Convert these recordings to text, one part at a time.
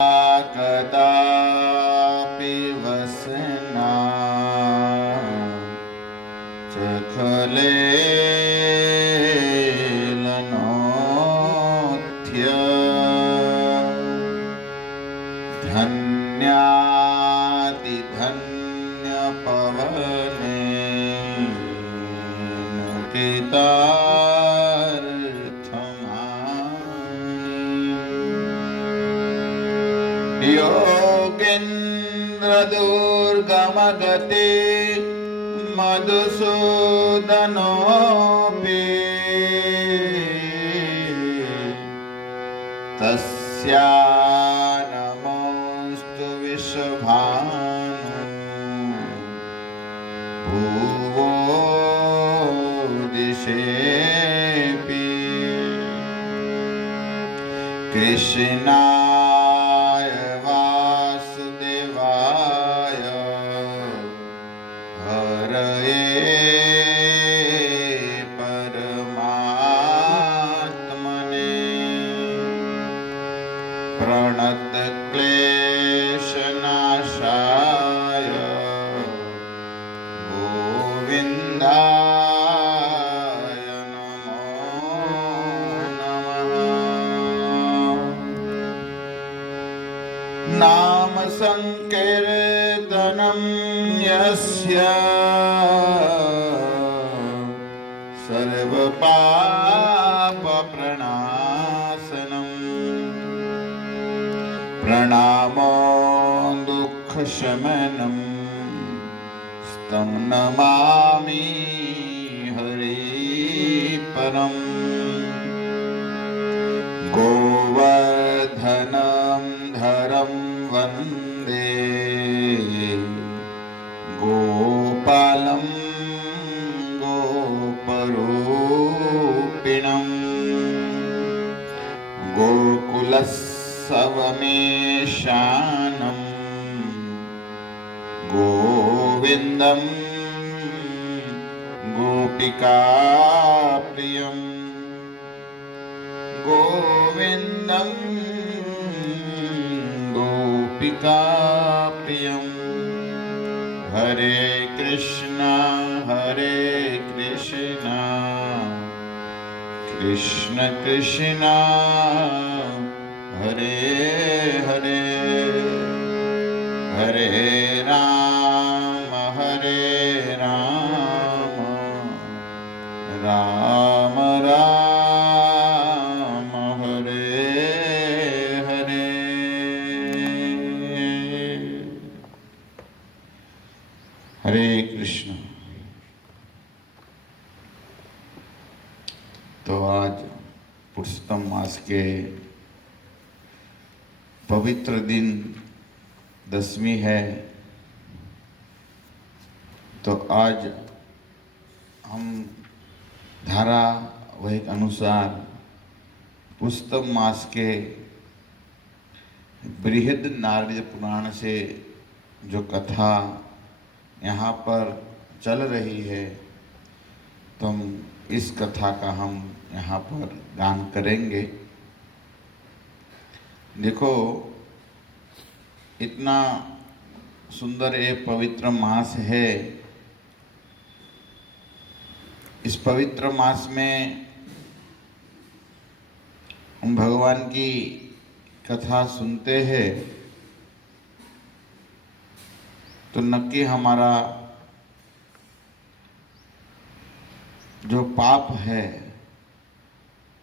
कदापि वसना चखलेलनोथ्य धन्यातिधन्यपवने मुदितार्थमानि योगेन्द्रदुर्गमगते मधुसूदनोऽपि तस्या नमोऽस्तु विश्वभानु भुवो दिशेऽपि कृष्णाय वासुदेवाय हरये परमात्मने प्रणतक्लेशनाशाय गोविन्दाय नमो नमः। नाम संकीर्तनं यस्य सर्वपापप्रणाशनम् प्रणामो दुःखशमनं तं नमामि हरिपरम् गोवर्धनं धरं वन्दे गोपालं गोपरूपिणम् गोकुलस्सवमेशानं गोविन्दं गोपिकाप्रियम् गोविन्दं गोपिकाप्रियम् हरे कृष्णा कृष्ण कृष्ण हरे हरे हरे राम राम राम हरे हरे। हरे कृष्ण। तो आज पुरुषोत्तम मास के पवित्र दिन दशमी है। तो आज हम धारावाहिक अनुसार पुरुषोत्तम मास के बृहद नारद पुराण से जो कथा यहाँ पर चल रही है, तो हम इस कथा का हम यहाँ पर गान करेंगे। देखो, इतना सुंदर ये पवित्र मास है। इस पवित्र मास में हम भगवान की कथा सुनते हैं तो नक्की हमारा जो पाप है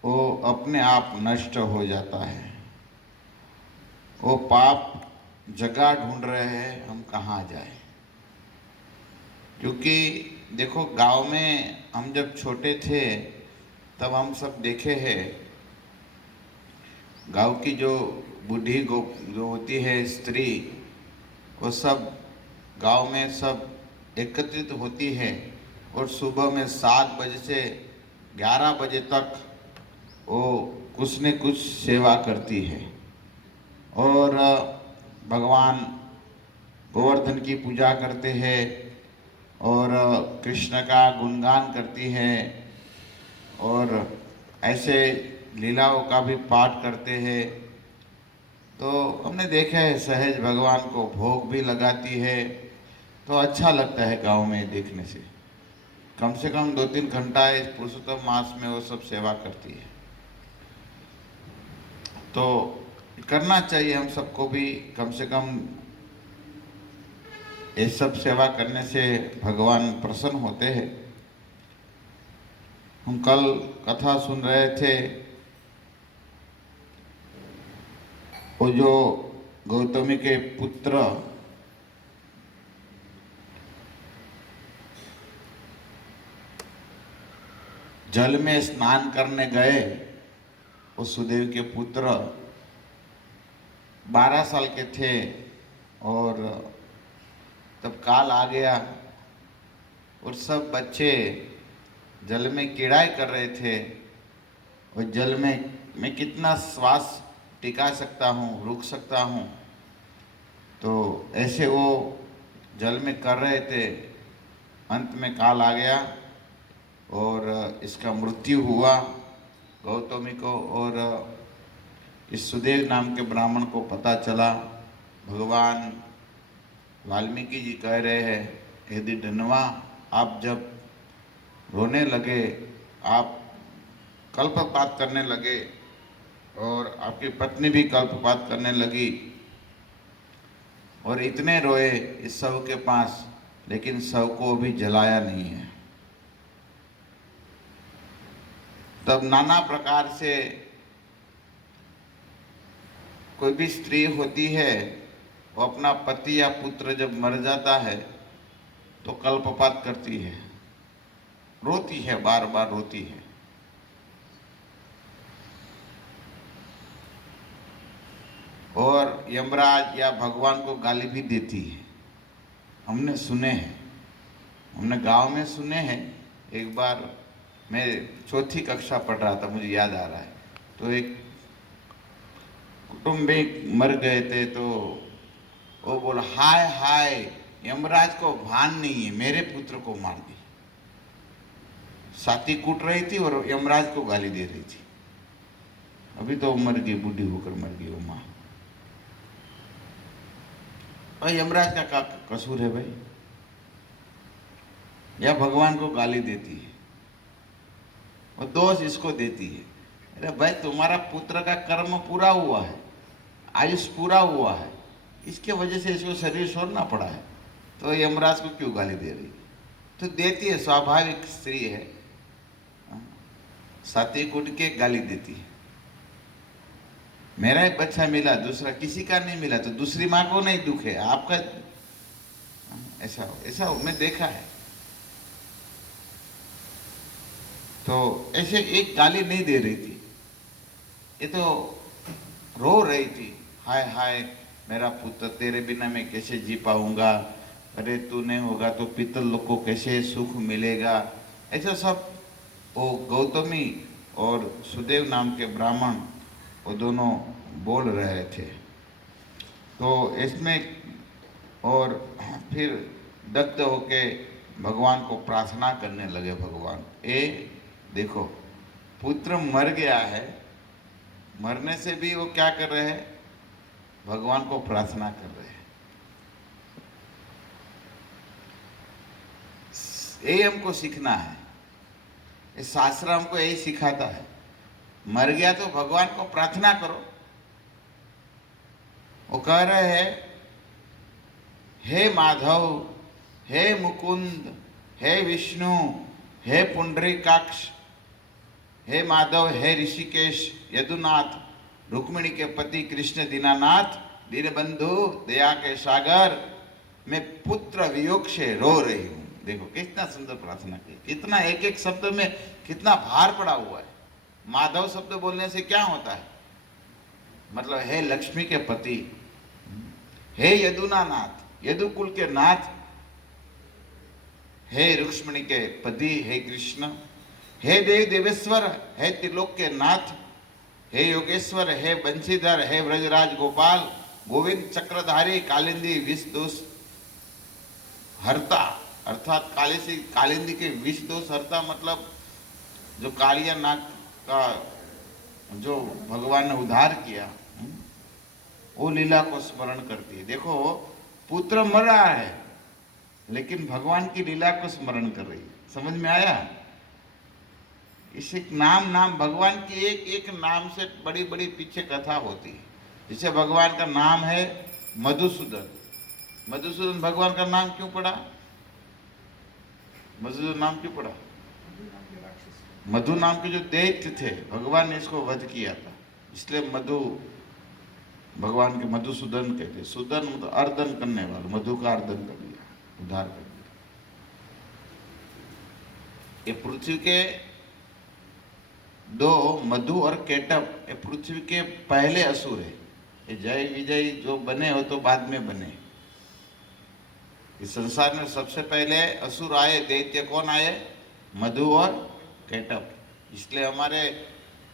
वो अपने आप नष्ट हो जाता है। वो पाप जगह ढूंढ रहे हैं, हम कहाँ जाए। क्योंकि देखो, गांव में हम जब छोटे थे तब हम सब देखे हैं, गांव की जो बूढ़ी जो होती है स्त्री, वो सब गांव में सब एकत्रित होती है और सुबह में 7 बजे से 11 बजे तक वो कुछ न कुछ सेवा करती है और भगवान गोवर्धन की पूजा करते हैं और कृष्ण का गुणगान करती है और ऐसे लीलाओं का भी पाठ करते हैं। तो हमने देखा है सहज भगवान को भोग भी लगाती है, तो अच्छा लगता है गांव में देखने से कम 2-3 घंटा इस पुरुषोत्तम मास में वो सब सेवा करती है। तो करना चाहिए हम सबको भी, कम से कम ये सब सेवा करने से भगवान प्रसन्न होते हैं। हम कल कथा सुन रहे थे, वो जो गौतमी के पुत्र जल में स्नान करने गए, वो सुदेव के पुत्र 12 साल के थे और तब काल आ गया और सब बच्चे जल में कीड़ाई कर रहे थे। और जल में मैं कितना श्वास टिका सकता हूँ, रुक सकता हूँ, तो ऐसे वो जल में कर रहे थे। अंत में काल आ गया और इसका मृत्यु हुआ गौतमी को। और इस सुदेव नाम के ब्राह्मण को पता चला। भगवान वाल्मीकि जी कह रहे हैं, यदि धनवा आप जब रोने लगे, आप कल्पपात करने लगे और आपकी पत्नी भी कल्पपात करने लगी और इतने रोए इस शव के पास, लेकिन शव को भी जलाया नहीं है। तब नाना प्रकार से कोई भी स्त्री होती है, वो अपना पति या पुत्र जब मर जाता है तो कल्पपात करती है, रोती है, बार बार रोती है। और यमराज या भगवान को गाली भी देती है। हमने सुने हैं, हमने गांव में सुने हैं। एक बार मैं 4थी कक्षा पढ़ रहा था, मुझे याद आ रहा है, तो एक कुटुंब में मर गए थे, तो वो बोला, हाय हाय, यमराज को भान नहीं है, मेरे पुत्र को मार दी। साथी कूट रही थी और यमराज को गाली दे रही थी। अभी तो मर गई, बूढ़ी होकर मर गई वो माँ। भाई यमराज का क्या कसूर है भाई? या भगवान को गाली देती है और दोष इसको देती है। अरे भाई, तुम्हारा पुत्र का कर्म पूरा हुआ है, आयुष पूरा हुआ है, इसके वजह से इसको शरीर छोड़ना पड़ा है, तो यमराज को क्यों गाली दे रही? तो देती है, स्वाभाविक स्त्री है, साथी कूट के गाली देती है। मेरा एक बच्चा मिला, दूसरा किसी का नहीं मिला, तो दूसरी माँ को नहीं दुख है, आपका ऐसा ऐसा मैं देखा है। तो ऐसे एक गाली नहीं दे रही थी, ये तो रो रही थी, हाय हाय मेरा पुत्र, तेरे बिना मैं कैसे जी पाऊंगा, अरे तू नहीं होगा तो पितल लोग को कैसे सुख मिलेगा। ऐसा सब वो गौतमी और सुदेव नाम के ब्राह्मण वो दोनों बोल रहे थे। तो इसमें और फिर दग्ध होके भगवान को प्रार्थना करने लगे। भगवान, ए देखो, पुत्र मर गया है, मरने से भी वो क्या कर रहे हैं? भगवान को प्रार्थना कर रहे हैं। यही हमको सीखना है, इस शास्त्र हमको यही सिखाता है। मर गया तो भगवान को प्रार्थना करो। वो कह रहे हैं, हे माधव, हे मुकुंद, हे विष्णु, हे पुंडरीकाक्ष, हे माधव, हे ऋषिकेश, यदुनाथ, रुक्मिणी के पति कृष्ण दीनानाथ, दीनबंधु, दया के सागर, मैं पुत्र वियोग से रो रही हूँ। देखो कितना सुंदर प्रार्थना की, कितना एक एक शब्द में कितना भार पड़ा हुआ है। माधव शब्द बोलने से क्या होता है? मतलब हे लक्ष्मी के पति, हे यदुनानाथ, यदुकुल के नाथ, हे रुक्मिणी के पति, हे कृष्ण, हे देव देवेश्वर, हे त्रिलोक के नाथ, हे योगेश्वर, हे बंशीधर, हे व्रजराज गोपाल, गोविंद चक्रधारी, कालिंदी विष दोष हरता, अर्थात कालिंदी के विष दोष हरता, मतलब जो कालिया नाग का जो भगवान ने उद्धार किया, वो लीला को स्मरण करती है। देखो पुत्र मर रहा है लेकिन भगवान की लीला को स्मरण कर रही है। समझ में आया? इस एक नाम भगवान की एक एक नाम से बड़ी बड़ी पीछे कथा होती है। जैसे भगवान का नाम है मधुसूदन। मधुसूदन भगवान का नाम क्यों पड़ा? मधुसूदन नाम क्यों पड़ा? मधु नाम के जो दैत्य थे भगवान ने इसको वध किया था, इसलिए मधु भगवान के मधुसूदन कहते। सूदन मतलब अर्दन करने वाला, मधु का अर्दन कर दिया, उद्धार कर दिया। ये पृथ्वी के दो मधु और केटव ये पृथ्वी के पहले असुर है। ये जय विजय जो बने हो तो बाद में बने। इस संसार में सबसे पहले असुर आए, दैत्य कौन आए? मधु और केटव। इसलिए हमारे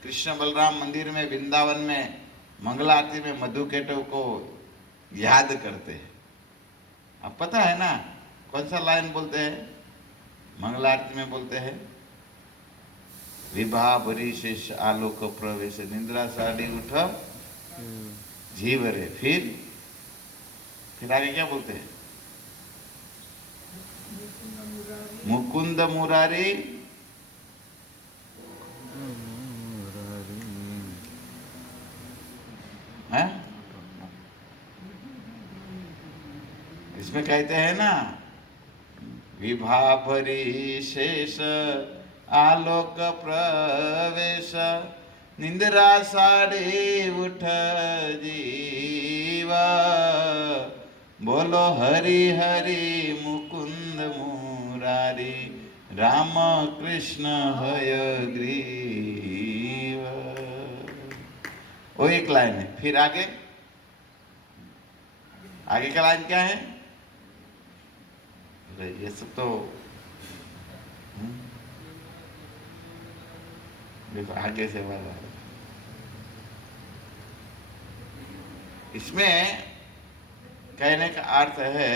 कृष्ण बलराम मंदिर में वृंदावन में मंगला आरती में मधु केटव को याद करते हैं। अब पता है ना कौन सा लाइन बोलते हैं? मंगला आरती में बोलते हैं विभा भरी शेष आलोक प्रवेश निंद्रा साड़ी उठ जीव रे। फिर आगे क्या बोलते हैं? मुकुंद मुरारी है? इसमें कहते हैं ना विभा भरी शेष आलोक प्रवेश निंद्रा साड़ी उठ जीवा बोलो हरि हरि मुकुंद मुरारी राम कृष्ण हय ग्रीव। वो एक लाइन है। फिर आगे का लाइन क्या है? ये सब तो देखो आगे से वाला इसमें कहने का अर्थ है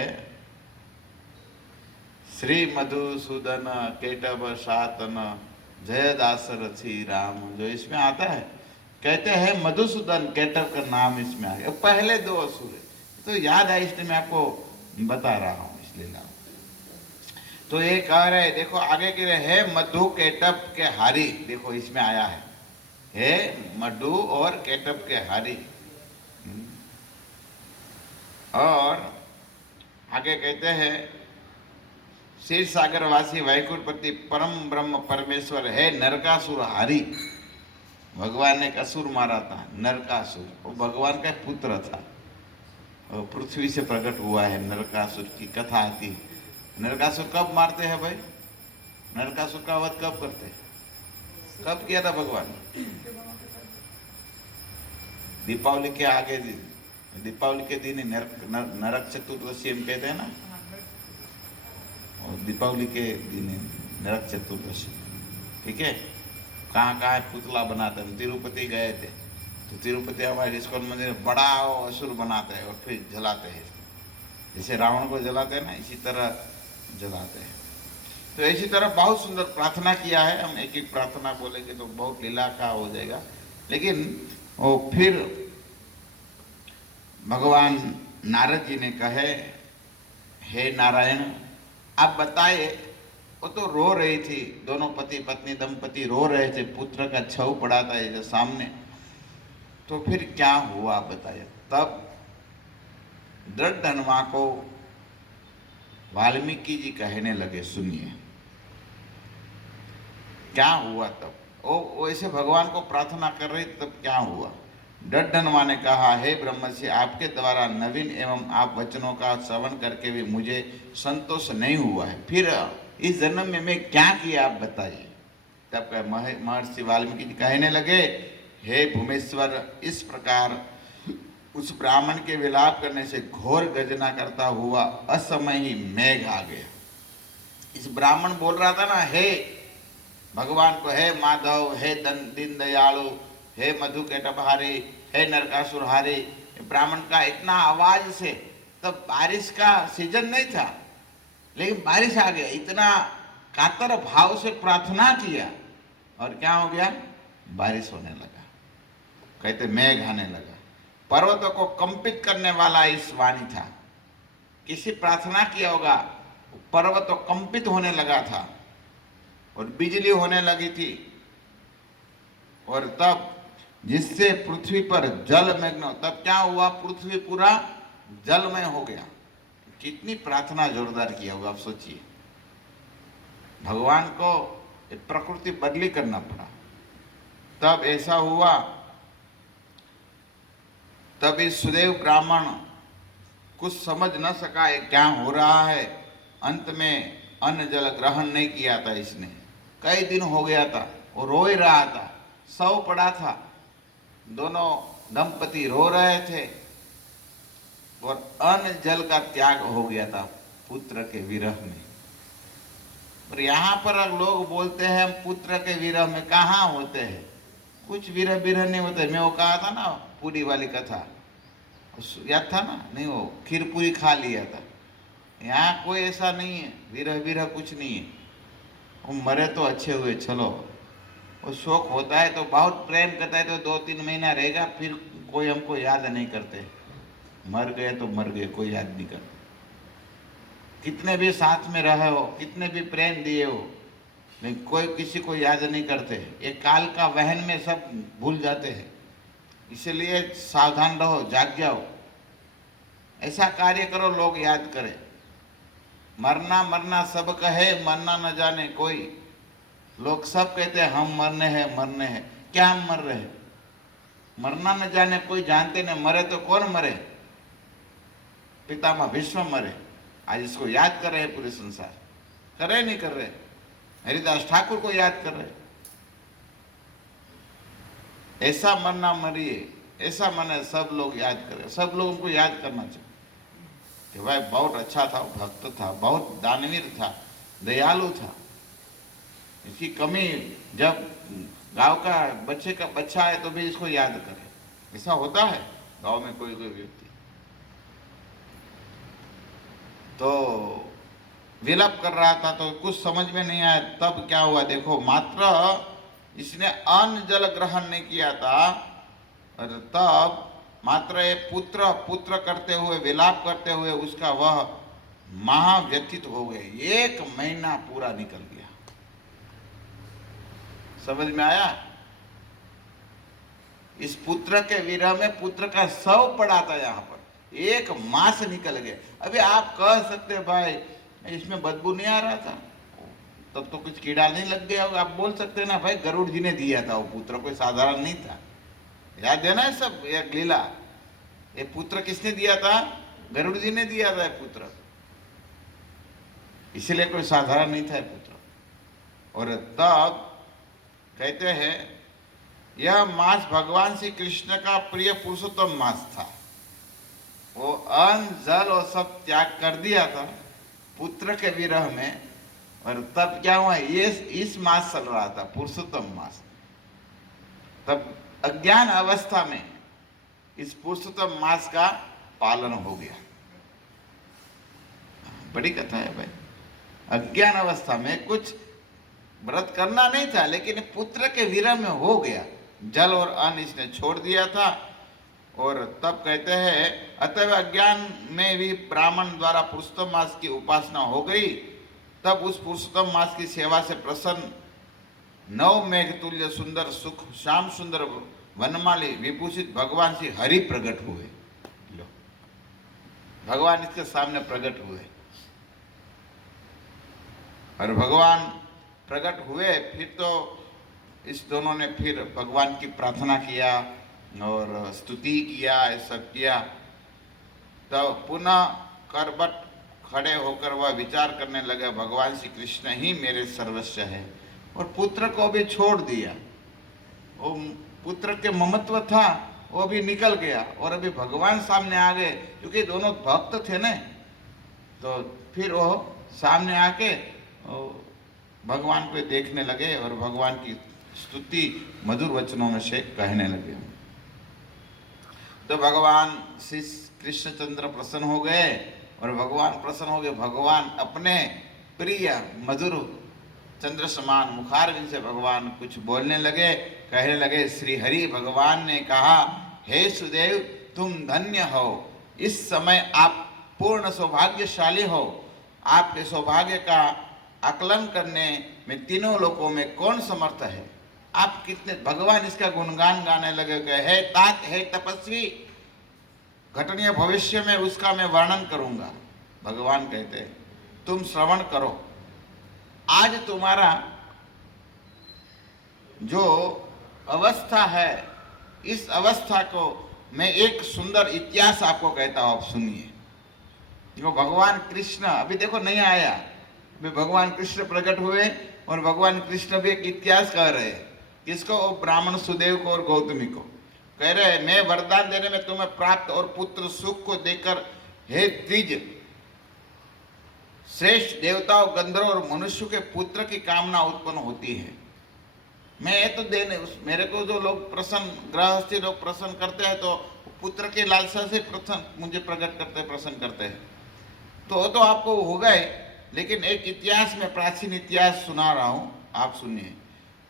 श्री मधुसूदन केटव सातन जय दासरथी राम, जो इसमें आता है कहते हैं मधुसूदन केटव का नाम इसमें आ गया। पहले दो असुर है तो याद है, इसलिए मैं आपको बता रहा हूँ इसलिए नाम। तो ये कह रहे देखो आगे कह रहे है मधु केटव के हारी। देखो इसमें आया है मधु और केटव के हारी। और आगे कहते हैं क्षीर सागर वासी वैकुंठपति परम ब्रह्म परमेश्वर है नरकासुर हारी। भगवान ने एक असुर मारा था नरकासुर, वो भगवान का पुत्र था, पृथ्वी से प्रकट हुआ है। नरकासुर की कथा आती है। नरकासुर कब मारते हैं भाई? नरकासुर का वध कब करते हैं? कब किया था भगवान? दीपावली के आगे दिन, दीपावली के दिन ही नरक चतुर्दशी हम कहते हैं ना, और दीपावली के दिन नरक चतुर्दशी। ठीक है, कहाँ कहाँ पुतला बनाते हैं। तिरुपति गए थे तो तिरुपति हमारे इस्कॉन मंदिर में बड़ा असुर बनाते हैं और फिर जलाते हैं। जैसे रावण को जलाते हैं ना, इसी तरह जलाते हैं। तो इसी तरह बहुत सुंदर प्रार्थना किया है। हम एक एक प्रार्थना बोलेंगे तो बहुत लीला का हो जाएगा, लेकिन वो फिर भगवान नारद जी ने कहे हे नारायण आप बताए। वो तो रो रही थी, दोनों पति पत्नी दंपति रो रहे थे, पुत्र का छव पड़ा था ये सामने। तो फिर क्या हुआ बताया। तब दृढ़ को वाल्मीकि जी कहने लगे सुनिए क्या हुआ। तब वो ऐसे भगवान को प्रार्थना कर रही, तब क्या हुआ। डड्डनवा ने कहा हे ब्रह्मर्षि आपके द्वारा नवीन एवं आप वचनों का श्रवण करके भी मुझे संतोष नहीं हुआ है, फिर इस जन्म में मैं क्या किया आप बताइए। तब महर्षि वाल्मीकि जी कहने लगे हे भूमेश्वर इस प्रकार उस ब्राह्मण के विलाप करने से घोर गर्जना करता हुआ असमय ही मेघ आ गया। इस ब्राह्मण बोल रहा था ना हे भगवान को, हे माधव, हे दीन दयालु, हे मधु केटपहारी, हे नरकासुरहारी। ब्राह्मण का इतना आवाज से, तब बारिश का सीजन नहीं था लेकिन बारिश आ गया। इतना कातर भाव से प्रार्थना किया और क्या हो गया, बारिश होने लगा। कहते मेघ आने लगा। पर्वतों को कंपित करने वाला इस वाणी था। किसी प्रार्थना किया होगा, पर्वत तो कंपित होने लगा था और बिजली होने लगी थी, और तब जिससे पृथ्वी पर जलमग्न, तब क्या हुआ, पृथ्वी पूरा जलमय हो गया। कितनी प्रार्थना जोरदार किया होगा, आप सोचिए। भगवान को प्रकृति बदली करना पड़ा। तब ऐसा हुआ, तब इस सुदेव ब्राह्मण कुछ समझ न सका ये क्या हो रहा है। अंत में अन्न जल ग्रहण नहीं किया था इसने, कई दिन हो गया था, वो रो ही रहा था, सो पड़ा था। दोनों दंपति रो रहे थे और अन्न जल का त्याग हो गया था पुत्र के विरह में। और यहाँ पर लोग बोलते हैं पुत्र के विरह में कहाँ होते हैं, कुछ विरह विरह नहीं होते। मैं वो कहा था ना पूरी वाली कथा, याद था ना, नहीं वो खीर पूरी खा लिया था। यहाँ कोई ऐसा नहीं है, विरह विरह कुछ नहीं है। वो मरे तो अच्छे हुए, चलो। वो शौक होता है तो बहुत प्रेम करता है तो 2-3 महीना रहेगा, फिर कोई हमको याद नहीं करते। मर गए तो मर गए, कोई याद नहीं करता। कितने भी साथ में रहे हो, कितने भी प्रेम दिए हो, लेकिन कोई किसी को याद नहीं करते। ये काल का वहन में सब भूल जाते हैं। इसलिए सावधान रहो, जाग जाओ, ऐसा कार्य करो लोग याद करें। मरना मरना सब कहे, मरना न जाने कोई। लोग सब कहते हैं हम मरने हैं मरने हैं, क्या हम मर रहे हैं? मरना न जाने कोई, जानते नहीं। मरे तो कौन मरे? पितामह भीष्म मरे, आज इसको याद कर रहे हैं पूरे संसार। करे नहीं कर रहे? हरिदास ठाकुर को याद कर रहे। ऐसा मरना मरिए, ऐसा मरना, सब लोग याद करें। सब लोगों को याद करना चाहिए कि भाई बहुत अच्छा था, भक्त था, बहुत दानवीर था, दयालु था। इसकी कमी, जब गांव का बच्चे का बच्चा है तो भी इसको याद करें। ऐसा होता है गांव में कोई कोई व्यक्ति। तो विलाप कर रहा था तो कुछ समझ में नहीं आया। तब क्या हुआ देखो, मात्र इसने अन्न जल ग्रहण नहीं किया था, और तब मात्र ये पुत्र पुत्र करते हुए, विलाप करते हुए उसका वह माह व्यतीत हो गए। 1 महीना पूरा निकल गया। समझ में आया? इस पुत्र के विरह में पुत्र का शव पड़ा था यहाँ पर, 1 मास निकल गए। अभी आप कह सकते भाई इसमें बदबू नहीं आ रहा था, तब तो कुछ कीड़ा नहीं लग गया होगा। आप बोल सकते ना भाई गरुड़ जी ने दिया था वो पुत्र, कोई साधारण नहीं था। याद है ना सब ये लीला? ये पुत्र किसने दिया था? गरुड़ जी ने दिया था ये पुत्र, इसलिए कोई साधारण नहीं था ये पुत्र। और तब कहते हैं यह मास भगवान श्री कृष्ण का प्रिय पुरुषोत्तम मास था। वो अन्न जल और सब त्याग कर दिया था पुत्र के विरह में। और तब क्या हुआ, ये इस मास चल रहा था, पुरुषोत्तम मास। तब अज्ञान अवस्था में इस पुरुषोत्तम मास का पालन हो गया। बड़ी कथा है भाई। अज्ञान अवस्था में कुछ व्रत करना नहीं था, लेकिन पुत्र के विरह में हो गया। जल और अन्न इसने छोड़ दिया था। और तब कहते हैं अतः अज्ञान में भी ब्राह्मण द्वारा पुरुषोत्तम मास की उपासना हो गई। तब उस पुरुषोत्तम मास की सेवा से प्रसन्न, नव मेघ तुल्य सुंदर, सुख श्याम सुंदर, वनमाली विभूषित भगवान श्री हरि प्रकट हुए। लो, भगवान इसके सामने प्रकट हुए। और भगवान प्रकट हुए, फिर तो इस दोनों ने फिर भगवान की प्रार्थना किया और स्तुति किया, ऐसा किया। तो पुनः करबट खड़े होकर वह विचार करने लगे, भगवान श्री कृष्ण ही मेरे सर्वस्व है। और पुत्र को भी छोड़ दिया। वो पुत्र के ममत्व था वो भी निकल गया, और अभी भगवान सामने आ गए, क्योंकि दोनों भक्त थे न। तो फिर वो सामने आके भगवान को देखने लगे और भगवान की स्तुति मधुर वचनों में से कहने लगे। तो भगवान श्री कृष्णचंद्र प्रसन्न हो गए, और भगवान प्रसन्न हो गए। भगवान अपने प्रिय मधुर चंद्र समान मुखारविंद से भगवान कुछ बोलने लगे, कहने लगे। श्री हरि भगवान ने कहा, हे सुदेव, तुम धन्य हो, इस समय आप पूर्ण सौभाग्यशाली हो। आपके सौभाग्य का आकलन करने में तीनों लोकों में कौन समर्थ है। आप कितने, भगवान इसका गुणगान गाने लगे, हे तात, हे तपस्वी, घटनीय भविष्य में उसका मैं वर्णन करूंगा। भगवान कहते हैं तुम श्रवण करो। आज तुम्हारा जो अवस्था है, इस अवस्था को मैं एक सुंदर इतिहास आपको कहता हूं, आप सुनिए। जो भगवान कृष्ण अभी देखो नहीं आया, अभी भगवान कृष्ण प्रकट हुए और भगवान कृष्ण भी एक इतिहास कह रहे हैं। किसको? ब्राह्मण सुदेव को और गौतमी को कह रहे हैं, मैं वरदान देने में तुम्हें प्राप्त और पुत्र सुख को देकर हे द्विज, श्रेष्ठ देवताओं, गंधर्व और मनुष्य के पुत्र की कामना उत्पन्न होती है। मैं ये तो देने, मेरे को जो लोग प्रसन्न, गृहस्थी लोग प्रसन्न करते हैं तो पुत्र की लालसा से प्रसन्न मुझे प्रकट करते हैं, प्रसन्न करते हैं। तो आपको हो गए, लेकिन एक इतिहास में, प्राचीन इतिहास सुना रहा हूं, आप सुनिए।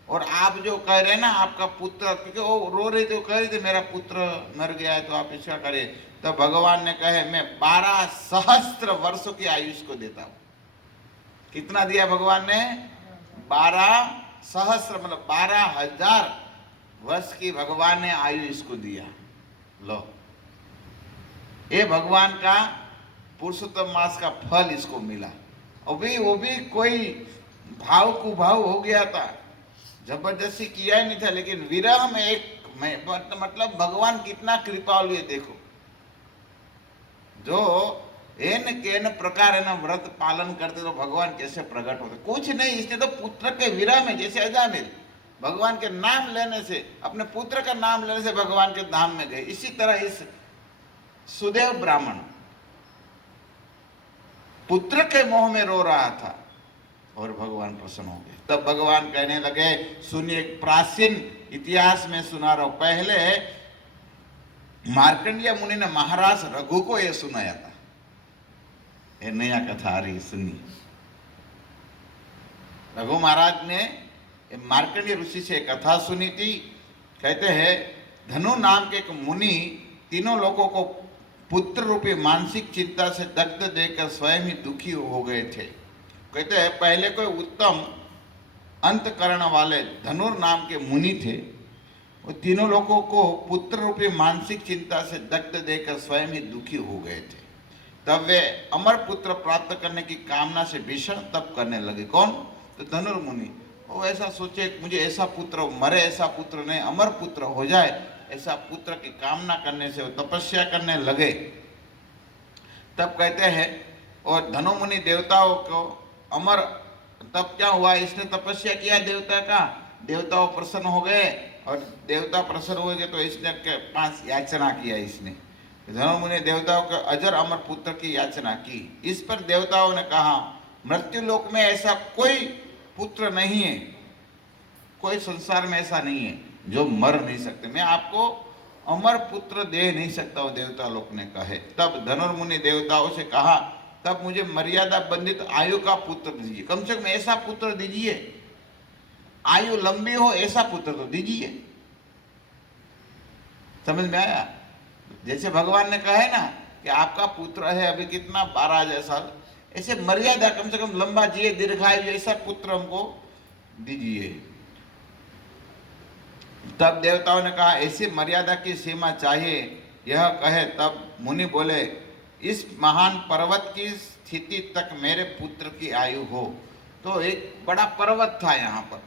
और आप जो कह रहे हैं ना आपका पुत्र, क्योंकि वो रो रही थी, कह रही थी मेरा पुत्र मर गया है, तो आप इसका करिए। तो भगवान ने कहे मैं 12 सहस्त्र वर्षों की आयुष को देता हूं। कितना दिया भगवान ने? 12 सहस्त्र, मतलब 12,000 वर्ष की भगवान ने आयु इसको दिया। लो, ये भगवान का पुरुषोत्तम मास का फल इसको मिला। वो भी कोई भाव कुभाव हो गया था, जबरदस्ती किया ही नहीं था, लेकिन विरह में मतलब भगवान कितना कृपालु है। देखो, जो एन केन प्रकार है ना व्रत पालन करते तो भगवान कैसे प्रकट होते। कुछ नहीं, इसने तो पुत्र के विरह में, जैसे अजामिल भगवान के नाम लेने से, अपने पुत्र का नाम लेने से भगवान के धाम में गए, इसी तरह इस सुदेव ब्राह्मण पुत्र के मोह में रो रहा था और भगवान प्रसन्न हो गए। तब भगवान कहने लगे, सुनिए, एक प्राचीन इतिहास में सुना रहा हूं। पहले मार्कंडेय मुनि ने महाराज रघु को यह सुनाया था। ये नया कथा आ रही, सुनिए। रघु महाराज ने मार्कंडेय ऋषि से कथा सुनी थी। कहते हैं, धनु नाम के एक मुनि तीनों लोगों को पुत्र रूपी मानसिक चिंता से दग्ध देकर स्वयं ही दुखी हो गए थे। कहते हैं, पहले कोई उत्तम अंतकरण वाले धनुर नाम के मुनि थे। वो तीनों लोगों को पुत्र रूपी मानसिक चिंता से दग्ध देकर स्वयं ही दुखी हो गए थे। तब वे अमर पुत्र प्राप्त करने की कामना से भीषण तप करने लगे। कौन? तो धनुर मुनि। वो ऐसा सोचे, मुझे ऐसा पुत्र, मरे ऐसा पुत्र नहीं, अमर पुत्र हो जाए, ऐसा पुत्र की कामना करने से वो तपस्या करने लगे। तब कहते हैं, और धनु मुनि देवताओं को अमर, तब क्या हुआ, इसने तपस्या किया देवता का, देवताओं प्रसन्न हो गए, और देवता प्रसन्न हो गए तो इसने के पास याचना किया। इसने धनु मुनि देवताओं के अजर अमर पुत्र की याचना की। इस पर देवताओं ने कहा, मृत्यु लोक में ऐसा कोई पुत्र नहीं है, कोई संसार में ऐसा नहीं है जो मर नहीं सकते, मैं आपको अमर पुत्र दे नहीं सकता हूं, देवता लोक ने कहे। तब धनुर्मुनि देवताओं से कहा, तब मुझे मर्यादा बंधित आयु का पुत्र दीजिए, कम से कम ऐसा पुत्र दीजिए, आयु लंबी हो ऐसा पुत्र तो दीजिए। समझ में आया? जैसे भगवान ने कहा है ना कि आपका पुत्र है अभी कितना 12,000 साल, ऐसे मर्यादा कम से कम लंबा जिए, दीर्घायु, ऐसा पुत्र हमको दीजिए। तब देवताओं ने कहा, ऐसी मर्यादा की सीमा चाहिए। यह कहे तब मुनि बोले, इस महान पर्वत की स्थिति तक मेरे पुत्र की आयु हो। तो एक बड़ा पर्वत था यहाँ पर,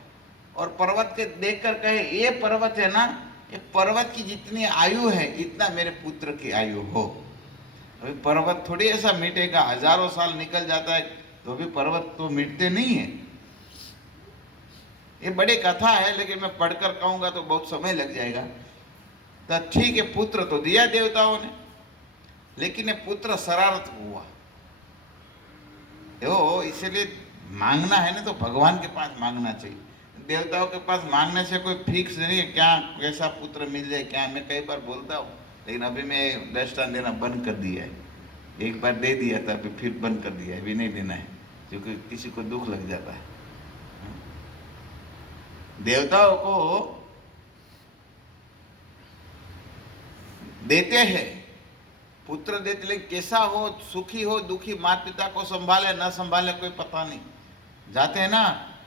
और पर्वत के देखकर कहे, ये पर्वत है ना, ये पर्वत की जितनी आयु है इतना मेरे पुत्र की आयु हो। अभी पर्वत थोड़ी ऐसा मिटेगा, हजारों साल निकल जाता है तो भी पर्वत तो मिटते नहीं है। ये बड़ी कथा है, लेकिन मैं पढ़कर कहूंगा तो बहुत समय लग जाएगा। तो ठीक है, पुत्र तो दिया देवताओं ने, लेकिन ये पुत्र शरारत हुआ। देखो, इसलिए मांगना है ना तो भगवान के पास मांगना चाहिए। देवताओं के पास मांगने से कोई फिक्स नहीं है क्या कैसा पुत्र मिल जाए क्या। मैं कई बार बोलता हूँ, लेकिन अभी मैं दृष्टांत देना बंद कर दिया है। एक बार दे दिया था, अभी फिर बंद कर दिया है, अभी नहीं देना है, क्योंकि किसी को दुख लग जाता है। देवताओं को देते हैं, पुत्र देते, लेकिन कैसा हो, सुखी हो दुखी, माता पिता को संभाले न संभाले कोई पता नहीं। जाते हैं ना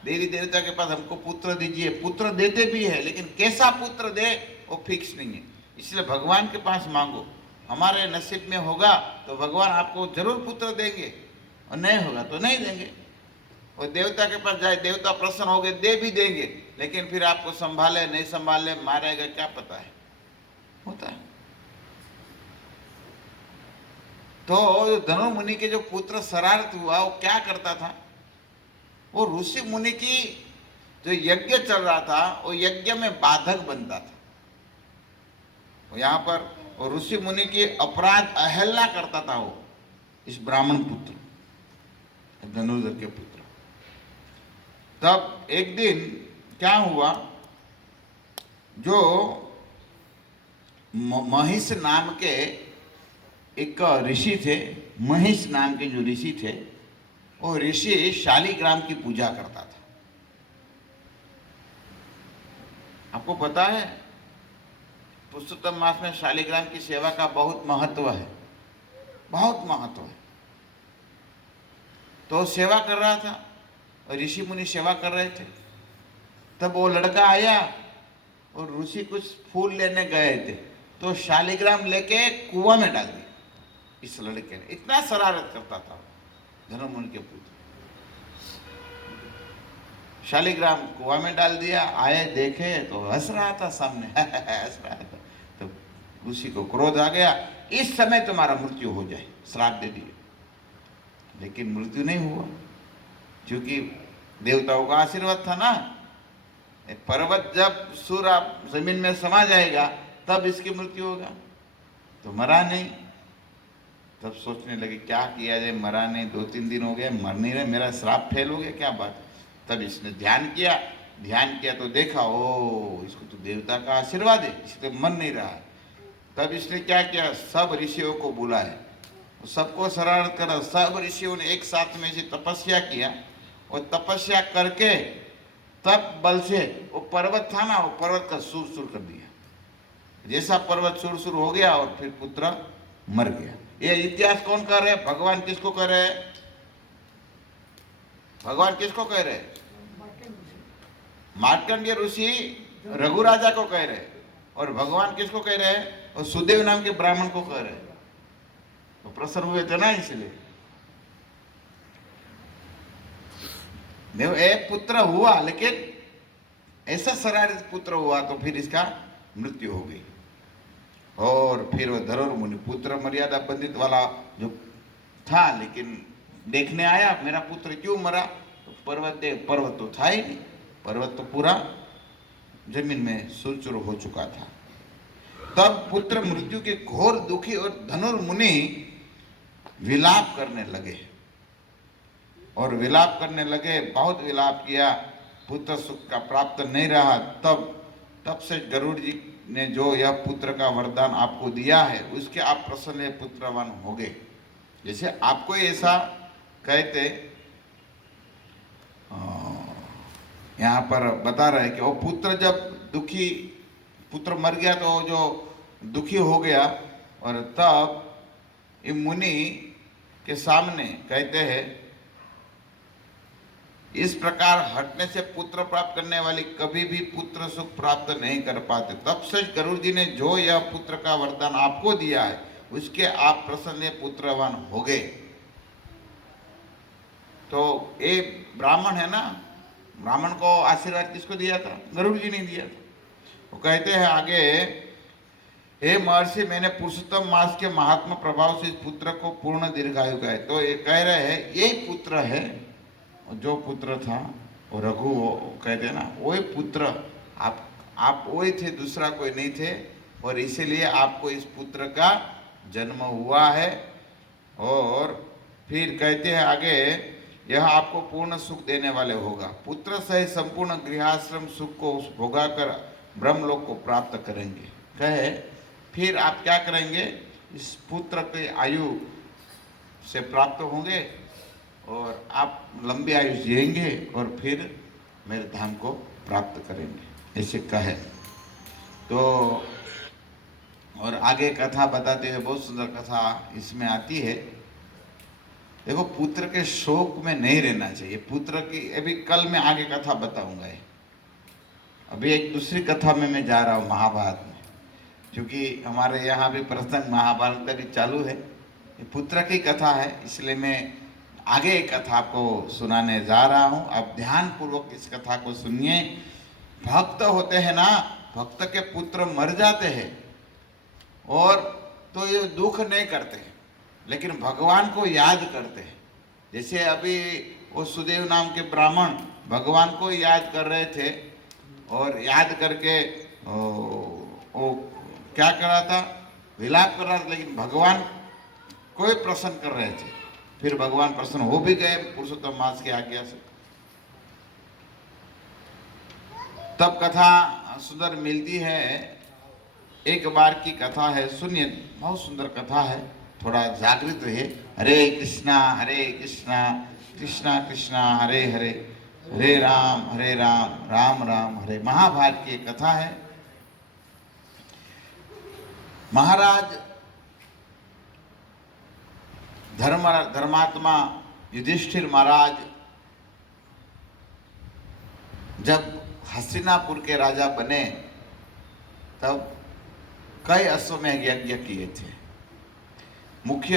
देवी देवता के पास, हमको पुत्र दीजिए, पुत्र देते भी है, लेकिन कैसा पुत्र दे वो फिक्स नहीं है। इसलिए भगवान के पास मांगो, हमारे नसीब में होगा तो भगवान आपको जरूर पुत्र देंगे, और नहीं होगा तो नहीं देंगे। और देवता के पास जाए, देवता प्रसन्न हो गए दे भी देंगे, लेकिन फिर आपको संभाले नहीं संभाले, मारेगा क्या पता है, होता है। तो धनु मुनि के जो पुत्र शरारत हुआ वो क्या करता था, वो ऋषि मुनि की जो यज्ञ चल रहा था वो यज्ञ में बाधक बनता था। यहाँ पर वो ऋषि मुनि की अपराध अवहेलना करता था वो, इस ब्राह्मण पुत्र धनुर्धर के पुत्र। तब एक दिन क्या हुआ, जो महिष नाम के एक ऋषि थे, महिष नाम के जो ऋषि थे, वो ऋषि शालिग्राम की पूजा करता था। आपको पता है पुरुषोत्तम मास में शालिग्राम की सेवा का बहुत महत्व है, बहुत महत्व है। तो सेवा कर रहा था, ऋषि मुनि सेवा कर रहे थे। तब वो लड़का आया और ऋषि कुछ फूल लेने गए थे, तो शालिग्राम लेके कुआं में डाल दिया। इस लड़के ने इतना शरारत करता था धनु मुनि के पुत्र, शालिग्राम कुआं में डाल दिया। आए देखे तो हंस रहा था सामने हंस रहा था। तो ऋषि को क्रोध आ गया, इस समय तुम्हारा मृत्यु हो जाए, श्राप दे दिए। लेकिन मृत्यु नहीं हुआ, क्योंकि देवताओं का आशीर्वाद था ना। पर्वत जब सूर्य जमीन में समा जाएगा तब इसकी मृत्यु होगा, तो मरा नहीं। तब सोचने लगे क्या किया जाए, मरा नहीं, 2-3 दिन हो गए मर नहीं रहे, मेरा श्राप फेल हो गया, क्या बात। तब इसने ध्यान किया तो देखा ओ इसको तो देवता का आशीर्वाद है, इसलिए मर नहीं रहा है। तब इसने क्या किया, सब ऋषियों को बुलाए, सबको शरारत करा। सब ऋषियों ने एक साथ में से तपस्या किया, और तपस्या करके तब बल से वो पर्वत था ना, वो पर्वत का सुर कर दिया। जैसा पर्वत सुर हो गया और फिर पुत्र मर गया। ये इतिहास कौन कह रहे हैं, भगवान किसको कह रहे हैं, भगवान किसको कह रहे हैं, मार्कंडेय ऋषि रघु राजा को कह रहे हैं। और भगवान किसको कह रहे हैं, और सुदेव नाम के ब्राह्मण को कह रहे हैं। तो प्रसन्न हुए थे ना, इसलिए एक पुत्र हुआ, लेकिन ऐसा शरारत पुत्र हुआ तो फिर इसका मृत्यु हो गई। और फिर वो धनुर मुनि पुत्र मर्यादा बंधित वाला जो था, लेकिन देखने आया मेरा पुत्र क्यों मरा, तो पर्वत तो था ही नहीं, पर्वत तो पूरा जमीन में चूर हो चुका था। तब पुत्र मृत्यु के घोर दुखी और धनुर मुनि विलाप करने लगे, और विलाप करने लगे, बहुत विलाप किया, पुत्र सुख का प्राप्त नहीं रहा। तब से गरुड़ जी ने जो यह पुत्र का वरदान आपको दिया है, उसके आप प्रसन्न पुत्रवान हो गए। जैसे आपको ऐसा कहते, यहाँ पर बता रहे कि वो पुत्र जब दुखी, पुत्र मर गया तो जो दुखी हो गया, और तब ये मुनि के सामने कहते हैं, इस प्रकार हटने से पुत्र प्राप्त करने वाली कभी भी पुत्र सुख प्राप्त नहीं कर पाते। तब से गरुड़ जी ने जो यह पुत्र का वरदान आपको दिया है, उसके आप प्रसन्न पुत्रवान हो गए। तो ये ब्राह्मण है ना, ब्राह्मण को आशीर्वाद किसको दिया था, गरुड़ जी ने दिया था। वो कहते हैं आगे, हे महर्षि, मैंने पुरुषोत्तम मास के महात्मा प्रभाव से इस पुत्र को पूर्ण दीर्घायु का है। तो ये कह रहे हैं यही पुत्र है, जो पुत्र था वो रघु, वो कहते हैं ना, वही पुत्र, आप वही थे, दूसरा कोई नहीं थे, और इसीलिए आपको इस पुत्र का जन्म हुआ है। और फिर कहते हैं आगे, यह आपको पूर्ण सुख देने वाले होगा, पुत्र सहित संपूर्ण गृहाश्रम सुख को भोगाकर ब्रह्मलोक को प्राप्त करेंगे। कहे फिर आप क्या करेंगे, इस पुत्र के आयु से प्राप्त होंगे, और आप लंबी आयु जिएंगे, और फिर मेरे धाम को प्राप्त करेंगे, ऐसे कहे। तो और आगे कथा बताते हुए बहुत सुंदर कथा इसमें आती है। देखो, पुत्र के शोक में नहीं रहना चाहिए। पुत्र की अभी कल मैं आगे कथा बताऊंगा। अभी एक दूसरी कथा में मैं जा रहा हूँ महाभारत में, क्योंकि हमारे यहाँ भी प्रसंग महाभारत का भी चालू है। ये पुत्र की कथा है, इसलिए मैं आगे एक कथा आपको सुनाने जा रहा हूँ। आप ध्यान पूर्वक इस कथा को सुनिए। भक्त होते हैं ना, भक्त के पुत्र मर जाते हैं और तो ये दुख नहीं करते, लेकिन भगवान को याद करते हैं। जैसे अभी वो सुदेव नाम के ब्राह्मण भगवान को याद कर रहे थे और याद करके वो क्या कर रहा था, विलाप कर रहा था, लेकिन भगवान को ही प्रसन्न कर रहे थे। फिर भगवान प्रसन्न हो भी गए पुरुषोत्तम मास की आज्ञा से। तब कथा सुंदर मिलती है। एक बार की कथा है, सुनिए, बहुत सुंदर कथा है, थोड़ा जागृत रहिए। हरे कृष्णा कृष्णा कृष्णा हरे हरे, हरे राम राम राम हरे। महाभारत की एक कथा है। महाराज धर्मात्मा युधिष्ठिर महाराज जब हस्तिनापुर के राजा बने तब कई अश्वमेध यज्ञ किए थे। मुख्य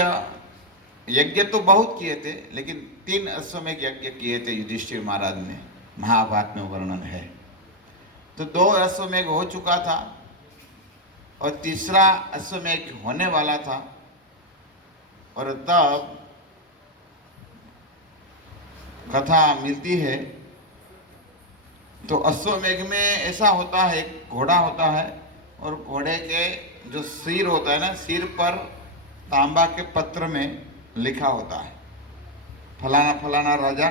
यज्ञ तो बहुत किए थे, लेकिन 3 अश्वमेध यज्ञ किए थे युधिष्ठिर महाराज ने, महाभारत में वर्णन है। तो 2 अश्वमेध हो चुका था और तीसरा अश्वमेध होने वाला था। और तब कथा मिलती है। तो अश्वमेध में ऐसा होता है, एक घोड़ा होता है और घोड़े के जो सिर होता है ना, सिर पर तांबा के पत्र में लिखा होता है फलाना फलाना राजा,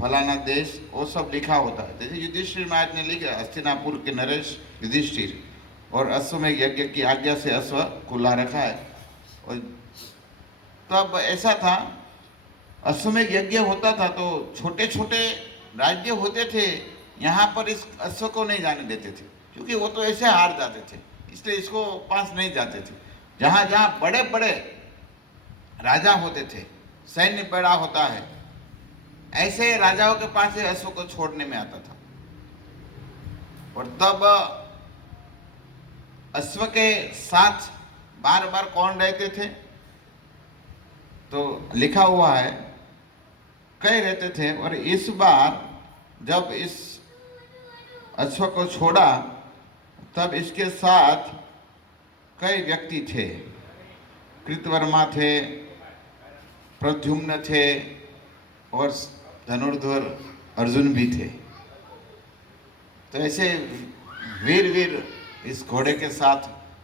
फलाना देश, वो सब लिखा होता है। जैसे युधिष्ठिर महाराज ने लिखा, हस्तिनापुर के नरेश युधिष्ठिर, और अश्वमेध यज्ञ की आज्ञा से अश्व खुला रखा है। और तब ऐसा था, अश्वमेध यज्ञ होता था तो छोटे छोटे राज्य होते थे, यहाँ पर इस अश्व को नहीं जाने देते थे, क्योंकि वो तो ऐसे हार जाते थे, इसलिए इसको पास नहीं जाते थे। जहाँ जहाँ बड़े बड़े राजा होते थे, सैन्य बड़ा होता है, ऐसे राजाओं के पास ही अश्व को छोड़ने में आता था। और तब अश्व के साथ बार बार कौन रहते थे, तो लिखा हुआ है कई रहते थे। और इस बार जब इस अश्व को छोड़ा तब इसके साथ कई व्यक्ति थे। कृतवर्मा थे, प्रद्युम्न थे और धनुर्धर अर्जुन भी थे। तो ऐसे वीर वीर इस घोड़े के साथ